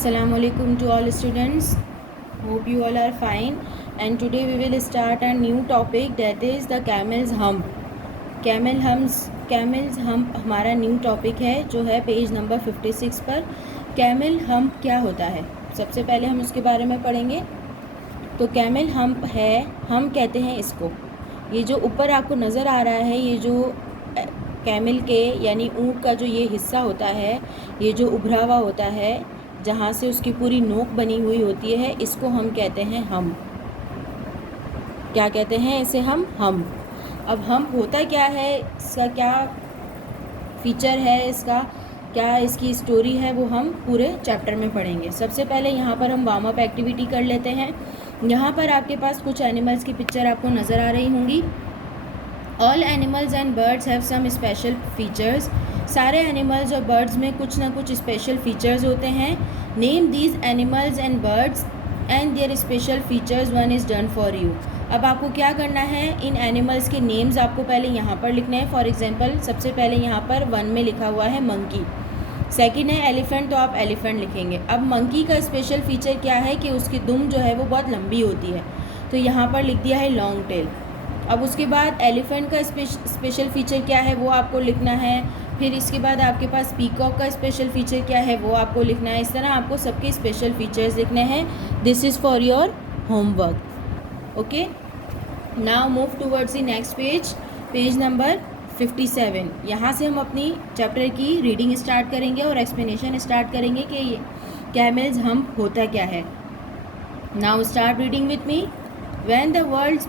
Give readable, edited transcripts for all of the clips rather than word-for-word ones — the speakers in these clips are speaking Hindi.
Assalamu alaikum to all students. Hope you all are fine. And today we will start a new topic, that is the camel's hump. Camel's hump हमारा न्यू टॉपिक है जो है पेज नंबर 56 पर. कैमल हम्प क्या होता है, सबसे पहले हम उसके बारे में पढ़ेंगे. तो कैमल हम्प है, हम कहते हैं इसको, ये जो ऊपर आपको नज़र आ रहा है, ये जो कैमल के यानी ऊँट का जो ये हिस्सा होता है, ये जो उभरा हुआ होता है जहाँ से उसकी पूरी नोक बनी हुई होती है, इसको हम कहते हैं हम. क्या कहते हैं इसे? हम. अब हम होता क्या है, इसका क्या फीचर है, इसका क्या इसकी स्टोरी है, वो हम पूरे चैप्टर में पढ़ेंगे. सबसे पहले यहाँ पर हम वार्म अप एक्टिविटी कर लेते हैं. यहाँ पर आपके पास कुछ एनिमल्स की पिक्चर आपको नज़र आ रही होंगी. All animals and birds have some special features. सारे एनिमल्स और बर्ड्स में कुछ ना कुछ स्पेशल फीचर्स होते हैं. Name these animals and birds and their special features, one is done for you. अब आपको क्या करना है, इन एनिमल्स के नेम्स आपको पहले यहाँ पर लिखने हैं. फॉर एग्जांपल सबसे पहले यहाँ पर 1 में लिखा हुआ है मंकी. सेकंड है एलिफेंट, तो आप एलिफेंट लिखेंगे. अब मंकी का स्पेशल फीचर क्या है कि उसकी दुम जो है वो बहुत लंबी होती है, तो यहाँ पर लिख दिया है लॉन्ग टेल. अब उसके बाद एलिफेंट का स्पेशल फीचर क्या है वो आपको लिखना है. फिर इसके बाद आपके पास पीकॉक का स्पेशल फीचर क्या है वो आपको लिखना है. इस तरह आपको सबके स्पेशल फीचर्स लिखने हैं. This is for your homework. Okay, now move towards the next page, page number 57. यहाँ से हम अपनी चैप्टर की रीडिंग स्टार्ट करेंगे और एक्सप्लेनेशन स्टार्ट करेंगे कि ये कैमल्स हम्प होता क्या है. Now start reading with me. When the world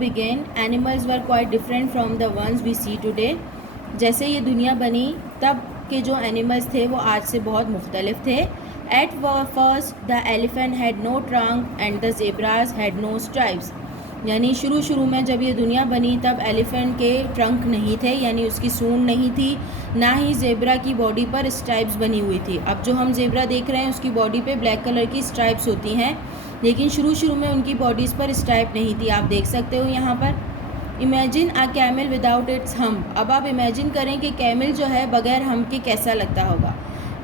began, animals were quite different from the ones we see today. जैसे ये दुनिया बनी तब के जो एनिमल्स थे वो आज से बहुत मुख्तलिफ थे. At first the elephant had no trunk and the zebras had no stripes. यानी शुरू में जब ये दुनिया बनी तब एलिफेंट के ट्रंक नहीं थे, यानी उसकी सूंड नहीं थी, ना ही जेब्रा की बॉडी पर स्ट्राइप्स बनी हुई थी. अब जो हम जेब्रा देख रहे हैं उसकी बॉडी पे ब्लैक कलर की स्ट्राइप्स होती हैं, लेकिन शुरू में उनकी बॉडीज़ पर स्ट्राइप नहीं थी. आप देख सकते हो यहाँ पर. Imagine a camel without its hump. अब आप इमेजिन करें कि कैमल जो है बगैर हम्प के कैसा लगता होगा.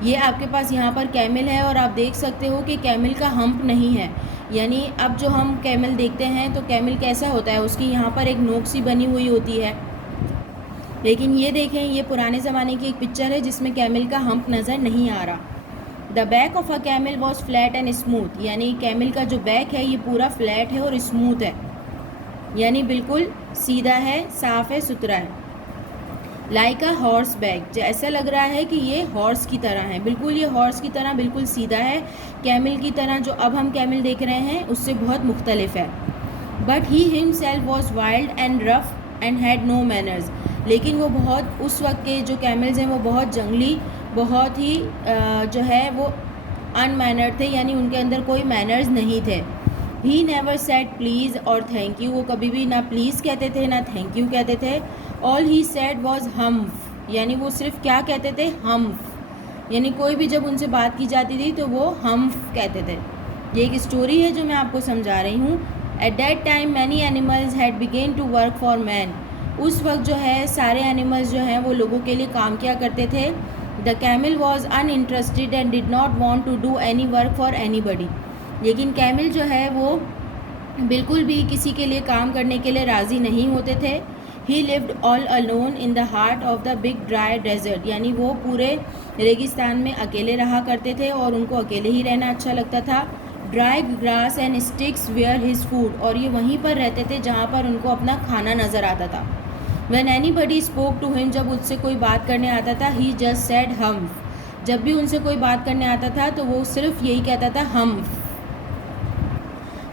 ये आपके पास यहाँ पर कैमल है और आप देख सकते हो कि कैमल का हम्प नहीं है. यानी अब जो हम कैमल देखते हैं तो कैमल कैसा होता है, उसकी यहाँ पर एक नोक सी बनी हुई होती है. लेकिन ये देखें, ये पुराने ज़माने की एक पिक्चर है जिसमें कैमल का हम्प नज़र नहीं आ रहा. The back of a camel was flat and smooth. यानी कैमल का जो बैक है ये पूरा फ्लैट है और स्मूथ है, यानी बिल्कुल सीधा है, साफ़ है, सुथरा है. लाइक अ हॉर्स बैक, ऐसा लग रहा है कि ये हॉर्स की तरह है. बिल्कुल ये हॉर्स की तरह बिल्कुल सीधा है. कैमल की तरह जो अब हम कैमल देख रहे हैं उससे बहुत मुख्तलिफ है. But he himself was wild and rough and had no manners. लेकिन वो बहुत, उस वक्त के जो कैमल्स हैं वो बहुत जंगली, बहुत ही जो है वो अनमैनर्ड थे, यानी उनके अंदर कोई मैनर्स नहीं थे. ही नेवर सेड प्लीज़ और थैंक यू. वो कभी भी ना प्लीज़ कहते थे ना थैंक यू कहते थे. ऑल ही सेड वॉज हम्फ. यानी वो सिर्फ क्या कहते थे? हम्फ. यानी कोई भी जब उनसे बात की जाती थी तो वो हम्फ कहते थे. ये एक स्टोरी है जो मैं आपको समझा रही हूँ. At that time many animals had begun to work for man. उस वक्त जो है सारे एनिमल्स जो हैं वो लोगों के लिए काम किया करते थे. The camel was uninterested and did not want to do any work for anybody. लेकिन कैमल जो है वो बिल्कुल भी किसी के लिए काम करने के लिए राज़ी नहीं होते थे. He lived all alone in the heart of the big dry desert. यानी वो पूरे रेगिस्तान में अकेले रहा करते थे और उनको अकेले ही रहना अच्छा लगता था. Dry grass and sticks were his food. और ये वहीं पर रहते थे जहाँ पर उनको अपना खाना नज़र आता था. When anybody spoke to him, जब उससे कोई बात करने आता था, ही जस्ट सेड हम्फ. जब भी उनसे कोई बात करने आता था तो वो सिर्फ यही कहता था हम्फ.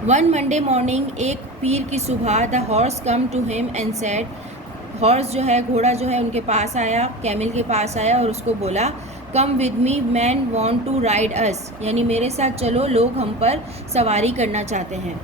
वन मंडे मॉर्निंग, एक पीर की सुबह, the horse come to him and said. Horse जो है, घोड़ा जो है उनके पास आया, कैमल के पास आया और उसको बोला, come with me man want to ride us. यानी मेरे साथ चलो, लोग हम पर सवारी करना चाहते हैं.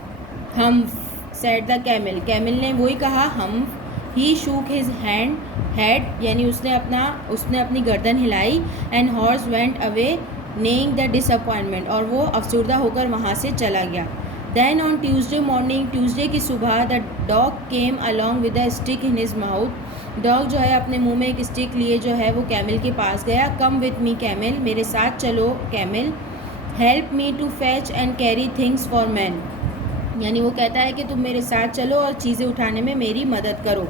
Humph said the camel. Camel ने वही कहा humph. He shook his head. यानी उसने अपनी गर्दन हिलाई. And horse went away neighing the disappointment. और वो अफसरदा होकर वहाँ से चला गया. Then on Tuesday morning, Tuesday की सुबह, the dog came along with a stick in his mouth. Dog जो है अपने मुंह में एक स्टिक लिए जो है वो कैमल के पास गया. Come with me camel. मेरे साथ चलो camel. Help me to fetch and carry things for man, यानी वो कहता है कि तुम मेरे साथ चलो और चीज़ें उठाने में मेरी मदद करो।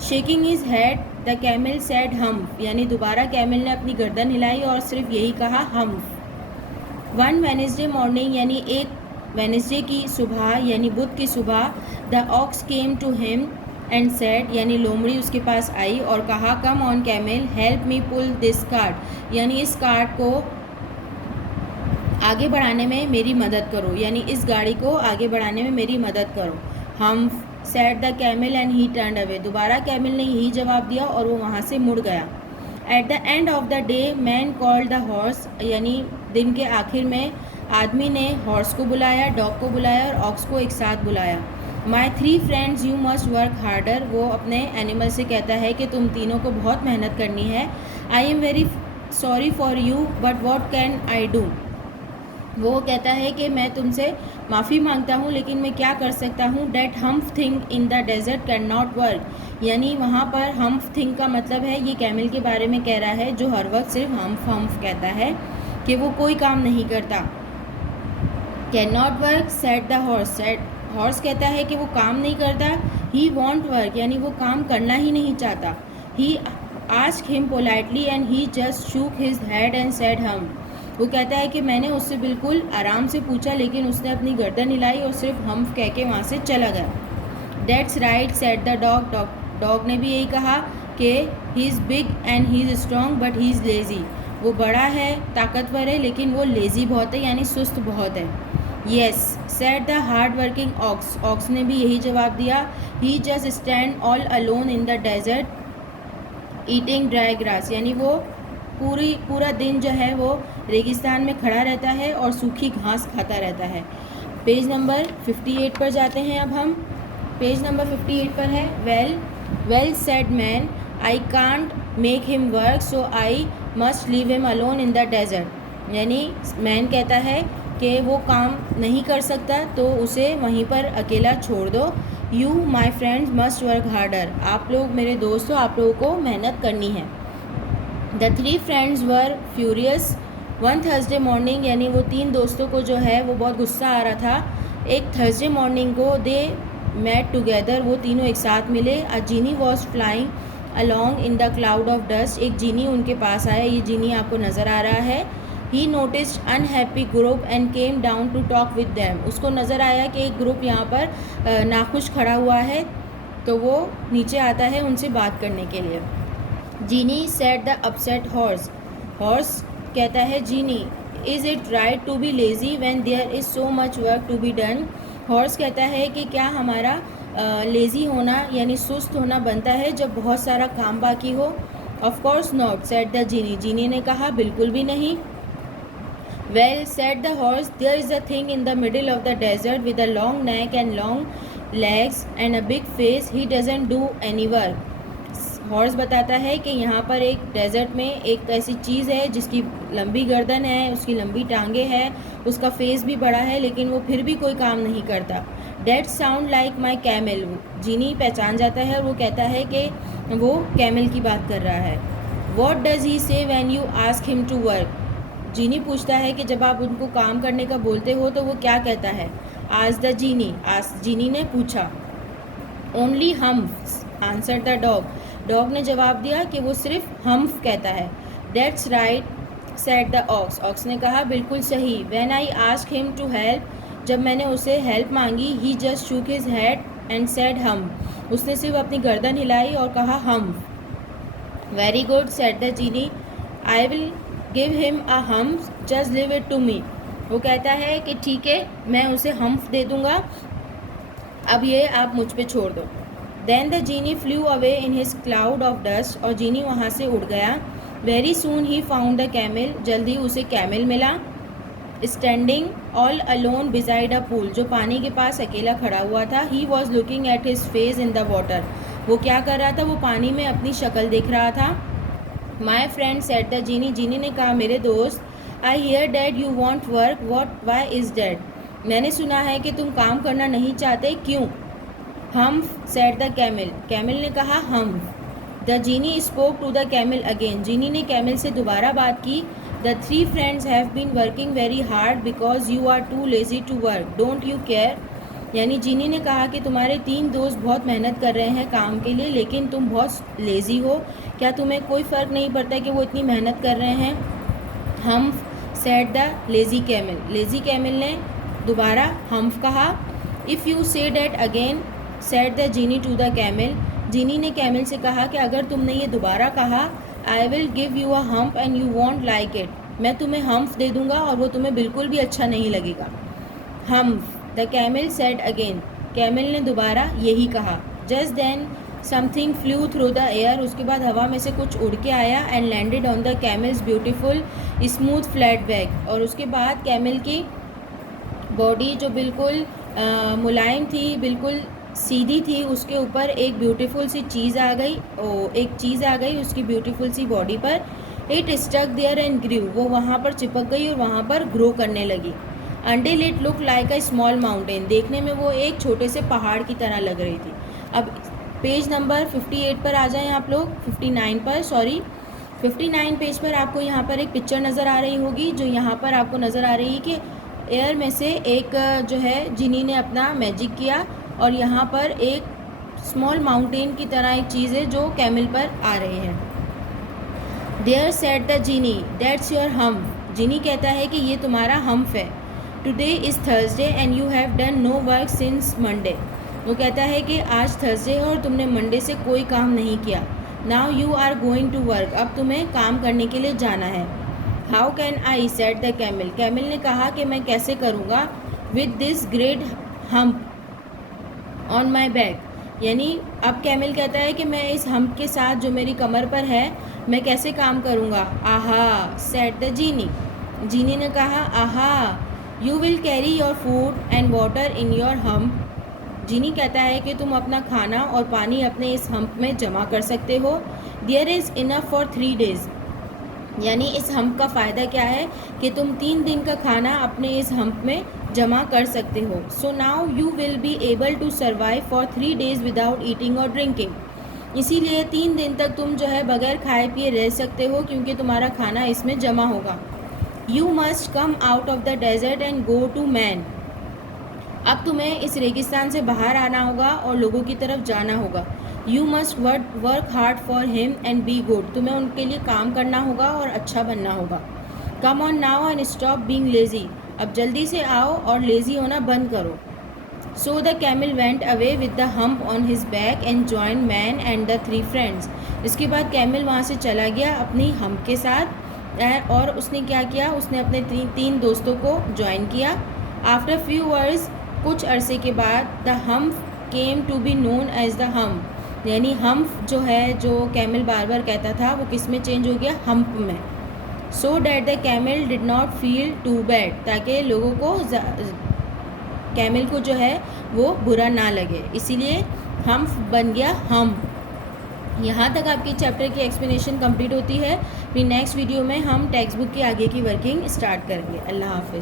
Shaking his head the camel said humph, यानी दोबारा कैमल ने अपनी गर्दन हिलाई और सिर्फ यही कहा हम्फ। वन वेडनेसडे मॉर्निंग, यानी एक वेडनेसडे की सुबह यानी बुध की सुबह, the ox came to him and said, यानी लोमड़ी उसके पास आई और कहा come on camel help me pull this cart, यानी इस कार्ट को आगे बढ़ाने में मेरी मदद करो, यानी इस गाड़ी को आगे बढ़ाने में मेरी मदद करो। हम said the camel and he turned away, दोबारा कैमल ने यही जवाब दिया और वो वहाँ से मुड़ गया। At the end of the day man called the horse, यानी दिन के आखिर में आदमी ने हॉर्स को बुलाया, डॉग को बुलाया और ऑक्स को एक साथ बुलाया। माई 3 friends you must work harder, वो अपने एनिमल से कहता है कि तुम तीनों को बहुत मेहनत करनी है। I am very sorry for you but what can I do, वो कहता है कि मैं तुमसे माफ़ी मांगता हूँ लेकिन मैं क्या कर सकता हूँ। That hump thing in the desert can not work, यानी वहाँ पर हम्फ थिंग का मतलब है ये कैमल के बारे में कह रहा है जो हर वक्त सिर्फ हम्फ हम्फ कहता है कि वो कोई काम नहीं करता। Can not work said the horse, horse कहता है कि वो काम नहीं करता। ही वॉन्ट वर्क, यानी वो काम करना ही नहीं चाहता। He asked him politely and he just shook his head and said हम, वो कहता है कि मैंने उससे बिल्कुल आराम से पूछा लेकिन उसने अपनी गर्दन हिलाई और सिर्फ हम्फ कह के वहाँ से चला गया। That's right said the dog, dog ने भी यही कहा कि he is big and he is strong but he is lazy, वो बड़ा है ताकतवर है लेकिन वो लेज़ी बहुत है, यानी सुस्त बहुत है। Yes said the hard working ox, ox ने भी यही जवाब दिया। He just stand all alone in the desert eating dry grass, यानी वो पूरा दिन जो है वो रेगिस्तान में खड़ा रहता है और सूखी घास खाता रहता है। पेज नंबर 58 पर जाते हैं अब हम। पेज नंबर 58 पर है well said man I can't make him work so I must leave him alone in the desert, यानी मैन कहता है कि वो काम नहीं कर सकता तो उसे वहीं पर अकेला छोड़ दो। You my friends must work harder, आप लोग मेरे दोस्त हो, आप लोगों को मेहनत करनी है। The 3 friends were furious one Thursday morning, यानी वो 3 दोस्तों को जो है वो बहुत गुस्सा आ रहा था। एक थर्सडे मॉर्निंग को दे मेट टुगेदर, वो तीनों एक साथ मिले। A genie was flying along in the cloud of dust, एक जीनी उनके पास आया, ये जीनी आपको नज़र आ रहा है। He noticed unhappy group and came down to talk with them, उसको नज़र आया कि एक ग्रुप यहाँ पर नाखुश खड़ा हुआ है तो वो नीचे आता है उनसे बात करने के लिए। Genie said the upset horse, horse कहता है genie is it right to be lazy when there is so much work to be done, horse कहता है कि क्या हमारा लेज़ी होना यानी सुस्त होना बनता है जब बहुत सारा काम बाकी हो। Of course not said the genie, genie ने कहा बिल्कुल भी नहीं। Well said the horse there is a thing in the middle of the desert with a long neck and long legs and a big face, he doesn't do any work, horse बताता है कि यहाँ पर एक डेजर्ट में एक ऐसी चीज़ है जिसकी लंबी गर्दन है, उसकी लंबी टांगे हैं, उसका फेस भी बड़ा है लेकिन वो फिर भी कोई काम नहीं करता। That sound like my camel, genie पहचान जाता है और वो कहता है कि वो कैमल की बात कर रहा है। What does he say when you ask him to work, genie पूछता है कि जब आप उनको काम करने का बोलते हो तो वो क्या कहता है। आज द जीनी, आज जीनी ने पूछा। Only humph answer the dog, dog ने जवाब दिया कि वो सिर्फ हम्फ कहता है। That's right said the ox, ox ने कहा बिल्कुल सही। When I ask him to help, जब मैंने उसे हेल्प मांगी, he just shook his head and said humph, उसने सिर्फ अपनी गर्दन हिलाई और कहा humph. Very good said the genie I will give him a humph just leave it to me, वो कहता है कि ठीक है मैं उसे हम्फ दे दूँगा, अब ये आप मुझ पे छोड़ दो। Then the genie flew away in his cloud of dust, और जीनी वहाँ से उड़ गया। Very soon he found the camel, जल्दी उसे कैमल मिला। Standing all alone beside a pool, जो पानी के पास अकेला खड़ा हुआ था। He was looking at his face in the water, वो क्या कर रहा था, वो पानी में अपनी शक्ल देख रहा था। My friend said the genie, genie ने कहा मेरे दोस्त, I hear that you want work, what why is that, मैंने सुना है कि तुम काम करना नहीं चाहते, क्यों। Humph said the camel, camel ने कहा humph. The genie spoke to the camel again, genie ने कैमल से दोबारा बात की। The 3 friends have been working very hard because you are too lazy to work, don't you care. यानी जीनी ने कहा कि तुम्हारे 3 दोस्त बहुत मेहनत कर रहे हैं काम के लिए, लेकिन तुम बहुत लेज़ी हो, क्या तुम्हें कोई फ़र्क नहीं पड़ता कि वो इतनी मेहनत कर रहे हैं। Humph said the lazy camel, lazy camel ने दोबारा हम्फ कहा। If you say that again said the genie to the camel, genie ने कैमल से कहा कि अगर तुमने ये दोबारा कहा, आई will give you a hump and you want like it, मैं तुम्हें हम्फ दे दूँगा और वो तुम्हें बिल्कुल भी अच्छा नहीं लगेगा। Humph the camel said again, camel ने दोबारा यही कहा। Just then something flew through the air, उसके बाद हवा में से कुछ उड़ के आया and landed on the camel's beautiful smooth flat back, और उसके बाद कैमल की बॉडी जो बिल्कुल मुलायम थी, बिल्कुल सीधी थी, उसके ऊपर एक ब्यूटीफुल सी चीज़ आ गई, उसकी ब्यूटीफुल सी बॉडी पर। It stuck there and grew, वो वहाँ पर चिपक गई और वहाँ पर ग्रो करने लगी। Until it look like a small mountain, देखने में वो एक छोटे से पहाड़ की तरह लग रही थी। अब पेज नंबर 58 पर आ जाएं आप लोग, 59 पेज पर आपको यहाँ पर एक पिक्चर नज़र आ रही होगी, जो यहाँ पर आपको नज़र आ रही है कि एयर में से एक जो है जिनी ने अपना मैजिक किया और यहाँ पर एक स्मॉल माउंटेन की तरह एक चीज़ है जो कैमल पर आ रही है। There said the genie that's your humph, genie कहता है कि ये तुम्हारा हम्फ है। Today is Thursday and you have done no work since Monday, वो कहता है कि आज थर्सडे है और तुमने मंडे से कोई काम नहीं किया। Now you are going to work, अब तुम्हें काम करने के लिए जाना है। How can I said the camel, camel ने कहा कि मैं कैसे करूँगा। With this great hump on my back, यानी अब कैमल कहता है कि मैं इस हम्प के साथ जो मेरी कमर पर है मैं कैसे काम करूँगा। आहा सेड द जीनी, जीनी ने कहा aha you will carry your food and water in your hump, genie कहता है कि तुम अपना खाना और पानी अपने इस हम्प में जमा कर सकते हो। There is enough for 3 days, यानी इस हम्प का फ़ायदा क्या है कि तुम 3 दिन का खाना अपने इस हम्प में जमा कर सकते हो। So now you will be able to survive for 3 days without eating और ड्रिंकिंग, इसीलिए 3 दिन तक तुम जो है बगैर खाए पिए रह सकते हो क्योंकि तुम्हारा खाना इसमें जमा होगा। You must come out of the desert and go to man, अब तुम्हें इस रेगिस्तान से बाहर आना होगा और लोगों की तरफ जाना होगा। You must work hard for him and be good, तुम्हें उनके लिए काम करना होगा और अच्छा बनना होगा। Come on now and stop being lazy, अब जल्दी से आओ और लेज़ी होना बंद करो। So the camel went away with the hump on his back and join man and the 3 friends, इसके बाद कैमल वहाँ से चला गया अपनी हम्प के साथ और उसने क्या किया, उसने अपने 3 दोस्तों को ज्वाइन किया। आफ्टर फ्यू वर्ड्स, कुछ अरसे के बाद, the hump came to be known as the hump, यानी हम्प जो है, जो कैमल बार बार कहता था, वो किस में चेंज हो गया, हम्प में। So that the camel did not feel too bad, ताकि लोगों को कैमल को जो है वो बुरा ना लगे, इसीलिए हम्प बन गया हम्प। यहाँ तक आपकी चैप्टर की एक्सप्लेनेशन कंप्लीट होती है। फिर नेक्स्ट वीडियो में हम टेक्स्ट बुक की आगे की वर्किंग स्टार्ट करेंगे। अल्लाह हाफिज़।